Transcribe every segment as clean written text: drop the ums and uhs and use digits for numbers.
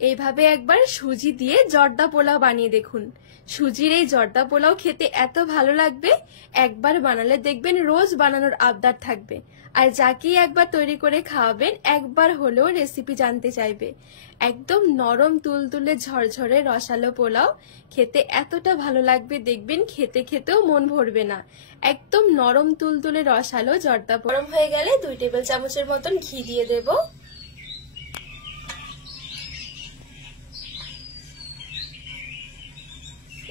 এইভাবে একবার সুজি দিয়ে জর্দা পোলাও বানিয়ে দেখুন। সুজির এই জর্দা পোলাও খেতে এত ভালো লাগবে, একবার বানালে দেখবেন রোজ বানানোর আবদার থাকবে। আর যাকেই একবার তৈরি করে খাওয়াবেন একবার হলেও রেসিপি জানতে চাইবে। একদম নরম তুলতুলে ঝরঝরে রসালো পোলাও খেতে এতটা ভালো লাগবে, দেখবেন খেতে খেতেও মন ভরবে না। একদম নরম তুলতুলে রসালো জর্দা গরম হয়ে গেলে 2 টেবিল চামচের মতন ঘি দিয়ে দেব।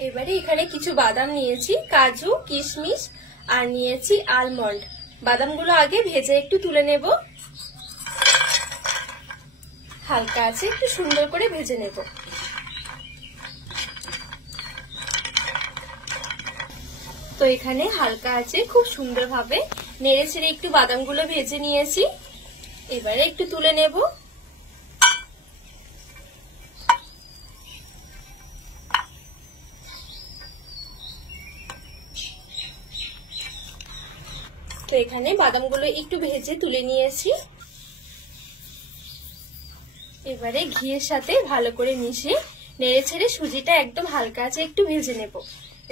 এবারে এখানে কিছু বাদাম নিয়েছি, কাজু, কিশমিশ আর নিয়েছি আলমন্ড। বাদামগুলো আগে ভেজে একটু তুলে নেব, হালকা আছে একটু সুন্দর করে ভেজে নেব। তো এখানে হালকা আছে খুব সুন্দরভাবে নেড়ে ছেড়ে একটু বাদামগুলো ভেজে নিয়েছি, এবারে একটু তুলে নেব। তো এখানে বাদামগুলো একটু ভেজে তুলে নিয়েছি, এবারে ঘিয়ের সাথে ভালো করে মিশিয়ে নেড়ে ছেড়ে সুজিটা একদম হালকা আছে একটু ভেজে নেব।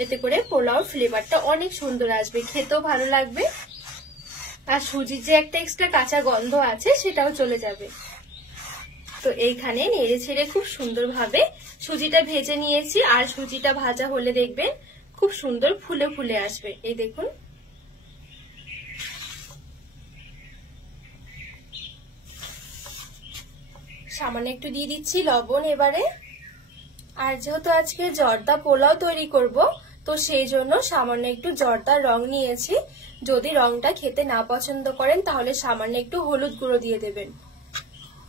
এতে করে পোলাওর ফ্লেভারটা অনেক সুন্দর আসবে, খেতেও ভালো লাগবে, আর সুজির যে একটা এক্সট্রা কাঁচা গন্ধ আছে সেটাও চলে যাবে। তো এইখানে নেড়ে ছেড়ে খুব সুন্দরভাবে সুজিটা ভেজে নিয়েছি, আর সুজিটা ভাজা হলে দেখবেন খুব সুন্দর ফুলে ফুলে আসবে। এই দেখুন, সামান্য একটু দিয়ে দিচ্ছি লবণ এবারে। আর যেহেতু আজকে জর্দা পোলাও তৈরি করব, তো সেই জন্য সামান্য একটু জর্দার রং নিয়েছি। যদি রংটা খেতে না পছন্দ করেন তাহলে সামান্য একটু হলুদ গুঁড়ো দিয়ে দেবেন।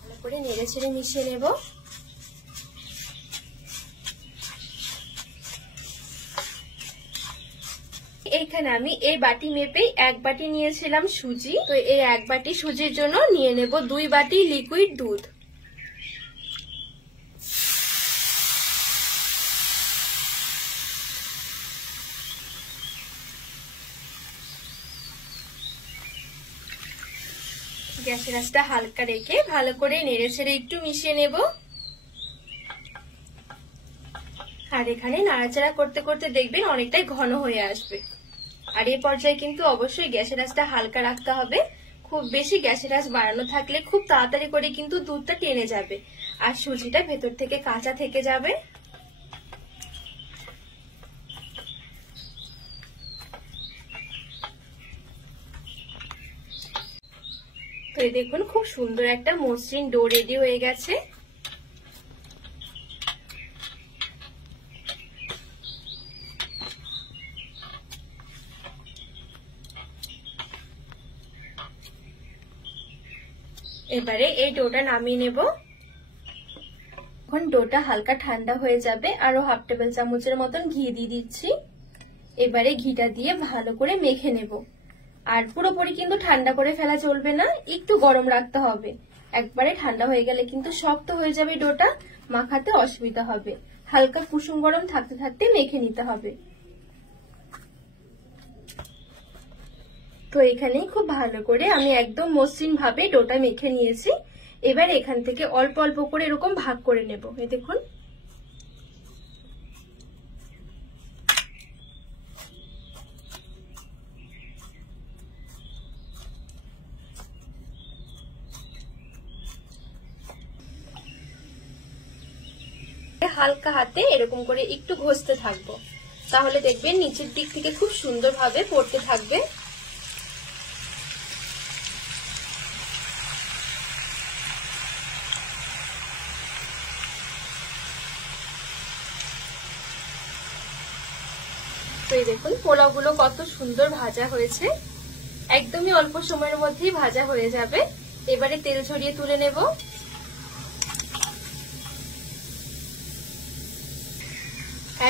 ভালো করে নেড়ে ছেড়ে মিশিয়ে নেব। এইখানে আমি এই বাটি মেপে 1 বাটি নিয়েছিলাম সুজি। তো এই 1 বাটি সুজির জন্য নিয়ে নেব 2 বাটি লিকুইড দুধ। গ্যাসের আঁচটা হালকা রেখে ভালো করে নেড়ে ছেড়ে একটু মিশিয়ে নেব। আর এখানে নাড়াচাড়া করতে করতে দেখবেন অনেকটাই ঘন হয়ে আসবে। আর এই পর্যায়ে কিন্তু অবশ্যই গ্যাসের আঁচটা হালকা রাখতে হবে। খুব বেশি গ্যাসের আঁচ বাড়ানো থাকলে খুব তাড়াতাড়ি করে কিন্তু দুধটা টেনে যাবে, আর সুজিটা ভেতর থেকে কাঁচা থেকে যাবে। তো এই দেখুন খুব সুন্দর একটা মসৃণ ডো রেডি হয়ে গেছে। এবারে এই ডোটা নামিয়ে নেব। এখন ডোটা হালকা ঠান্ডা হয়ে যাবে, আরো 1/2 টেবিল চামচের মতন ঘি দিয়ে দিচ্ছি। এবারে ঘিটা দিয়ে ভালো করে মেখে নেব। আর পুরোপুরি কিন্তু ঠান্ডা করে ফেলা চলবে না, একটু গরম রাখতে হবে। একবারে ঠান্ডা হয়ে গেলে কিন্তু শক্ত হয়ে যাবে ডোটা, মাখাতে অসুবিধা হবে। হালকা কুসুম গরম থাকতে থাকতে মেখে নিতে হবে। তো এখানে খুব ভালো করে আমি একদম মসৃণ ভাবে ডোটা মেখে নিয়েছি। এবার এখান থেকে অল্প অল্প করে এরকম ভাগ করে নেব। এই দেখুন, হালকা হাতে এরকম করে একটু ঘষতে থাকবো, তাহলে দেখবেন নিচের দিক থেকে খুব সুন্দরভাবে পড়তে থাকবে। তো এই দেখুন পোলাওগুলো কত সুন্দর ভাজা হয়েছে, একদমই অল্প সময়ের মধ্যেই ভাজা হয়ে যাবে। এবারে তেল ঝরিয়ে তুলে নেব।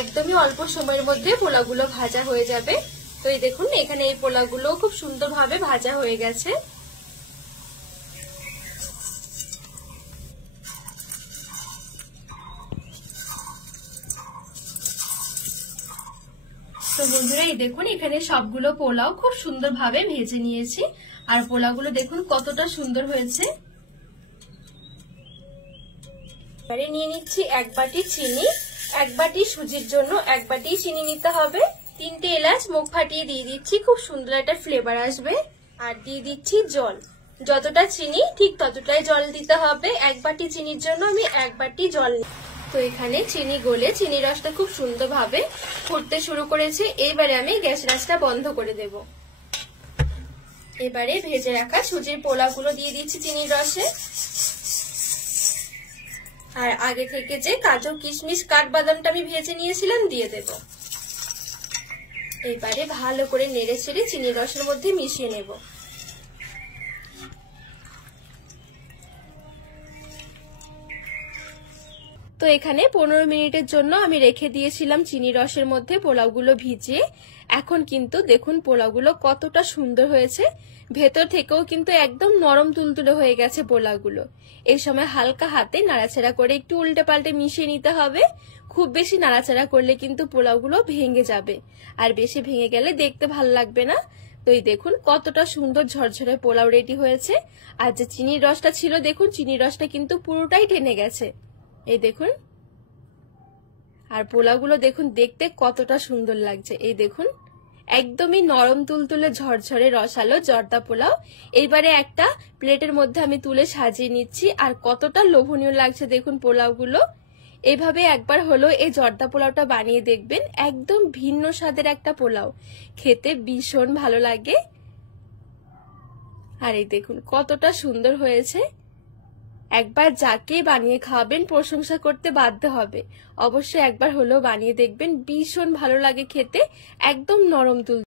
একদমই অল্প সময়ের মধ্যে পোলাওগুলো ভাজা হয়ে যাবে। তো এই দেখুন এখানে এই পোলাওগুলো খুব সুন্দরভাবে ভাজা হয়ে গেছে। তো বন্ধুরা এই দেখুন এখানে সবগুলো পোলাও খুব সুন্দরভাবে ভেজে নিয়েছি, আর পোলাওগুলো দেখুন কতটা সুন্দর হয়েছে। এবারে নিয়ে নিচ্ছি 1 বাটি চিনি। 1 বাটি সুজির জন্য 1 বাটি চিনি নিতে হবে। 3টে এলাচ মুখ ফাটিয়ে দিয়ে দিচ্ছি, খুব সুন্দর একটা ফ্লেভার আসবে। আর দিয়ে দিচ্ছি জল, যতটা চিনি ঠিক ততটাই জল দিতে হবে। 1 বাটি চিনির জন্য আমি 1 বাটি জল। তো এখানে চিনি গলে চিনি রসটা খুব সুন্দরভাবে ফুটতে শুরু করেছে। এবারে আমি গ্যাসের আঁচটা বন্ধ করে দেব। এবারে ভেজে রাখা সুজির পোলাগুলো দিয়ে দিচ্ছি চিনির রসে। আর আগে থেকে যে কাজু কিশমিশ কাঠবাদামটা আমি ভেজে নিয়েছিলাম দিয়ে দেব। এবারে ভালো করে নেড়ে চেড়ে চিনির রসের মধ্যে মিশিয়ে নেব। তো এখানে 15 মিনিটের জন্য আমি রেখে দিয়েছিলাম চিনি রসের মধ্যে পোলাওগুলো ভিজিয়ে। এখন কিন্তু দেখুন পোলাওগুলো কতটা সুন্দর হয়েছে, ভেতর থেকেও কিন্তু একদম নরম তুলতুলে হয়ে গেছে পোলাওগুলো। এই সময় হালকা হাতে নাড়াচাড়া করে একটু উল্টে পাল্টে মিশিয়ে নিতে হবে। খুব বেশি নাড়াচাড়া করলে কিন্তু পোলাওগুলো ভেঙে যাবে, আর বেশি ভেঙে গেলে দেখতে ভালো লাগবে না। তো এই দেখুন কতটা সুন্দর ঝরঝরে পোলাও রেডি হয়েছে। আর যে চিনির রসটা ছিল, দেখুন চিনির রসটা কিন্তু পুরোটাই টেনে গেছে, এই দেখুন। আর পোলাওগুলো দেখুন দেখতে কতটা সুন্দর লাগছে, এই দেখুন একদমই নরম তুলতুলে ঝরঝরে রসালো জর্দা পোলাও। এইবারে একটা প্লেটের মধ্যে আমি তুলে সাজিয়ে নিচ্ছি। আর কতটা লোভনীয় লাগছে দেখুন পোলাওগুলো। এভাবে একবার হলো এই জর্দা পোলাওটা বানিয়ে দেখবেন, একদম ভিন্ন স্বাদের একটা পোলাও, খেতে ভীষণ ভালো লাগে। আর এই দেখুন কতটা সুন্দর হয়েছে। একবার যাকে বানিয়ে খাওয়াবেন প্রশংসা করতে বাধ্য হবে। অবশ্যই একবার হলেও বানিয়ে দেখবেন, ভীষণ ভালো লাগে খেতে, একদম নরম তুল।